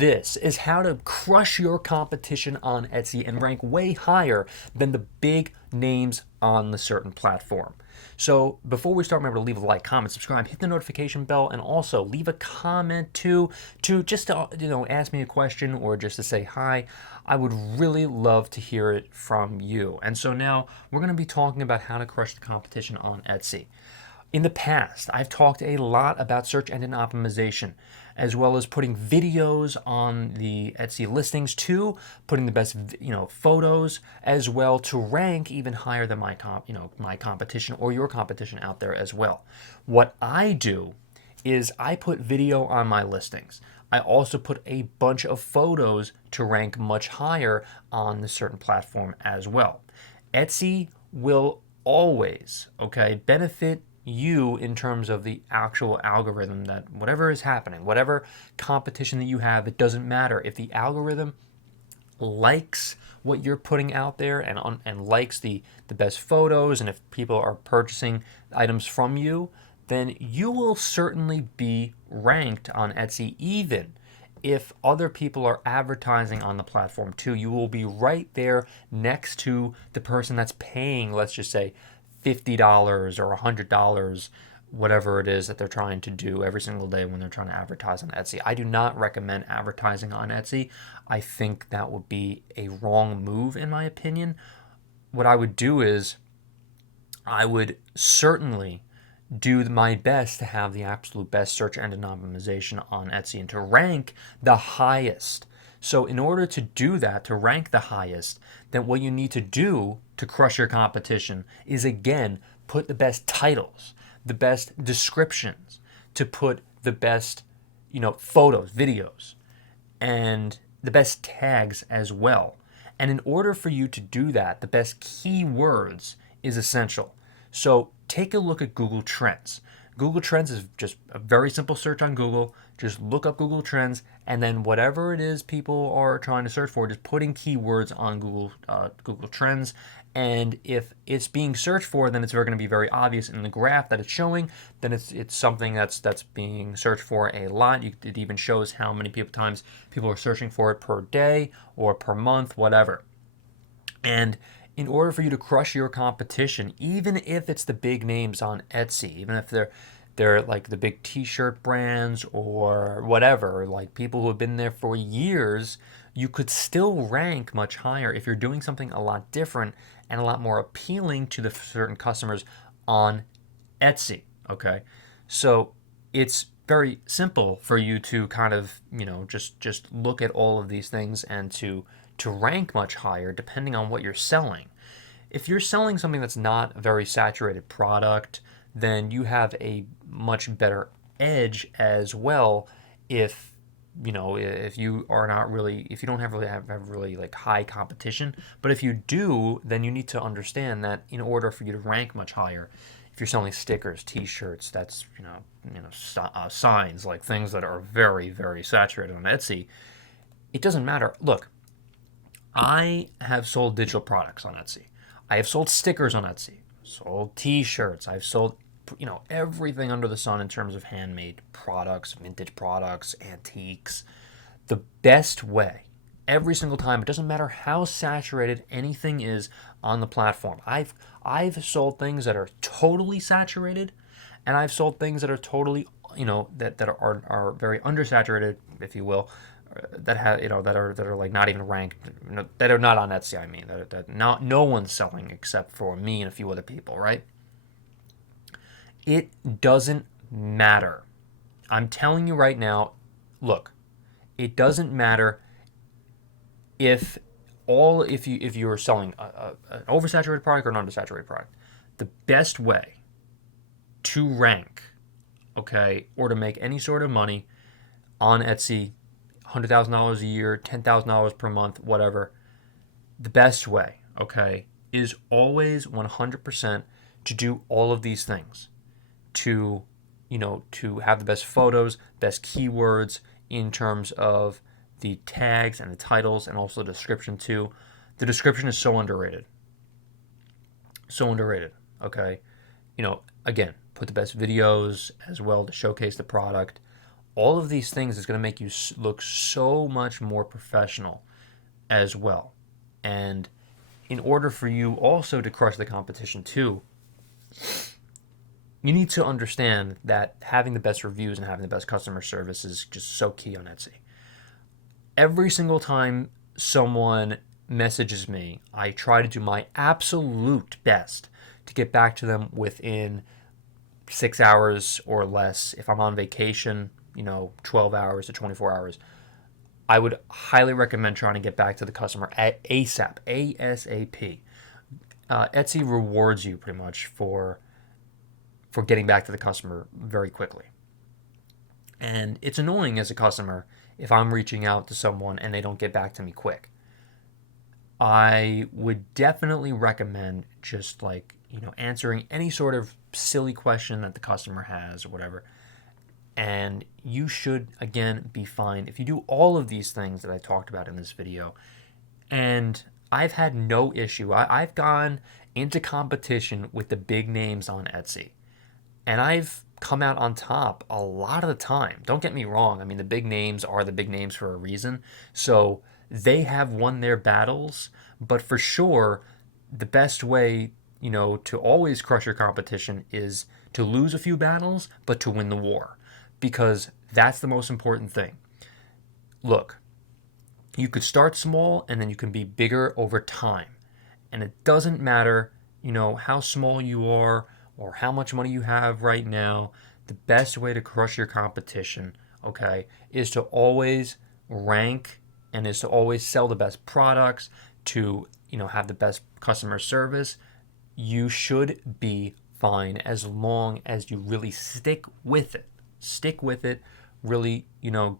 This is how to crush your competition on Etsy and rank way higher than the big names on the certain platform. So before we start, remember to leave a like, comment, subscribe, hit the notification bell, and also leave a comment to just to ask me a question or just to say hi. I would really love to hear it from you. And so now we're going to be talking about how to crush the competition on Etsy. In the past, I've talked a lot about search engine optimization, as well as putting videos on the Etsy listings too, putting the best photos as well to rank even higher than my competition or your competition out there as well. What I do is I put video on my listings. I also put a bunch of photos to rank much higher on the certain platform as well. Etsy will always, benefit you in terms of the actual algorithm, that whatever is happening, whatever competition that you have, it doesn't matter. If the algorithm likes what you're putting out there and likes the best photos, and if people are purchasing items from you, then you will certainly be ranked on Etsy. Even if other people are advertising on the platform too, you will be right there next to the person that's paying, let's just say, $50 or $100, whatever it is that they're trying to do every single day when they're trying to advertise on Etsy. I do not recommend advertising on Etsy. I think that would be a wrong move, in my opinion. What I would do is I would certainly do my best to have the absolute best search engine optimization on Etsy and to rank the highest. So in order to do that, to rank the highest, then what you need to do to crush your competition is, again, put the best titles, the best descriptions, to put the best, photos, videos, and the best tags as well. And in order for you to do that, the best keywords is essential. So take a look at Google Trends. Google Trends is just a very simple search on Google. Just look up Google Trends, and then whatever it is people are trying to search for, just putting keywords on Google Trends. And if it's being searched for, then it's going to be very obvious in the graph that it's showing. Then it's something that's being searched for a lot. It even shows how many times people are searching for it per day or per month, whatever. And in order for you to crush your competition, even if it's the big names on Etsy, even if they're like the big t-shirt brands or whatever, like people who have been there for years, you could still rank much higher if you're doing something a lot different and a lot more appealing to the certain customers on Etsy. Okay, so it's very simple for you to kind of just look at all of these things and to rank much higher depending on what you're selling. If you're selling something that's not a very saturated product, then you have a much better edge as well. If you are not really, if you don't have really like high competition. But if you do, then you need to understand that in order for you to rank much higher, if you're selling stickers, T-shirts, that's signs, like things that are very, very saturated on Etsy, it doesn't matter. Look, I have sold digital products on Etsy. I have sold stickers on Etsy. Sold T-shirts. I've sold everything under the sun in terms of handmade products, vintage products, antiques. The best way, every single time, it doesn't matter how saturated anything is on the platform. I've sold things that are totally saturated, and I've sold things that are totally, that are very undersaturated, if you will, that have that are like not even ranked, that are not on Etsy. I mean, that not no one's selling except for me and a few other people, right? It doesn't matter. I'm telling you right now. Look, it doesn't matter if you're selling an oversaturated product or an undersaturated product. The best way to rank, or to make any sort of money on Etsy, $100,000 a year, $10,000 per month, whatever. The best way, is always 100% to do all of these things. To have the best photos, best keywords in terms of the tags and the titles, and also the description too. The description is so underrated. So underrated. Again, put the best videos as well to showcase the product. All of these things is going to make you look so much more professional as well. And in order for you also to crush the competition too, you need to understand that having the best reviews and having the best customer service is just so key on Etsy. Every single time someone messages me, I try to do my absolute best to get back to them within 6 hours or less. If I'm on vacation, 12 hours to 24 hours. I would highly recommend trying to get back to the customer at ASAP, ASAP. Etsy rewards you pretty much for getting back to the customer very quickly. And it's annoying as a customer if I'm reaching out to someone and they don't get back to me quick. I would definitely recommend just answering any sort of silly question that the customer has or whatever. And you should, again, be fine if you do all of these things that I talked about in this video. And I've had no issue. I've gone into competition with the big names on Etsy. And I've come out on top a lot of the time. Don't get me wrong. I mean, the big names are the big names for a reason. So they have won their battles. But for sure, the best way, to always crush your competition is to lose a few battles, but to win the war. Because that's the most important thing. Look, you could start small and then you can be bigger over time. And it doesn't matter, how small you are or how much money you have right now. The best way to crush your competition, okay, is to always rank and is to always sell the best products, to, have the best customer service. You should be fine as long as you really stick with it. Stick with it, really,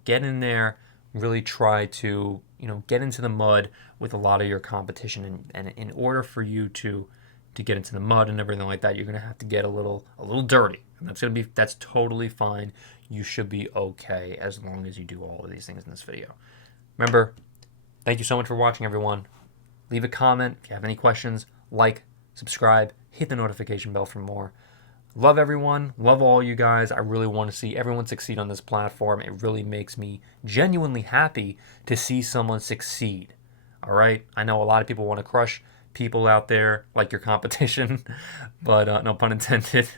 get in there, really try to, get into the mud with a lot of your competition. And in order for you to get into the mud and everything like that, you're going to have to get a little dirty. And that's totally fine. You should be okay as long as you do all of these things in this video. Remember, thank you so much for watching, everyone. Leave a comment if you have any questions, subscribe, hit the notification bell for more. Love everyone. Love all you guys. I really want to see everyone succeed on this platform. It really makes me genuinely happy to see someone succeed. All right? I know a lot of people want to crush people out there like your competition, but no pun intended.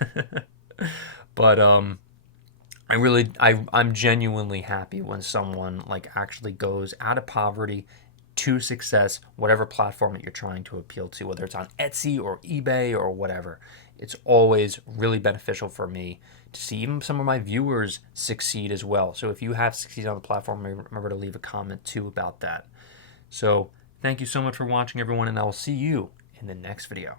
But I'm genuinely happy when someone actually goes out of poverty to success, whatever platform that you're trying to appeal to, whether it's on Etsy or eBay or whatever. It's always really beneficial for me to see even some of my viewers succeed as well. So if you have succeeded on the platform, remember to leave a comment too about that. So thank you so much for watching, everyone, and I will see you in the next video.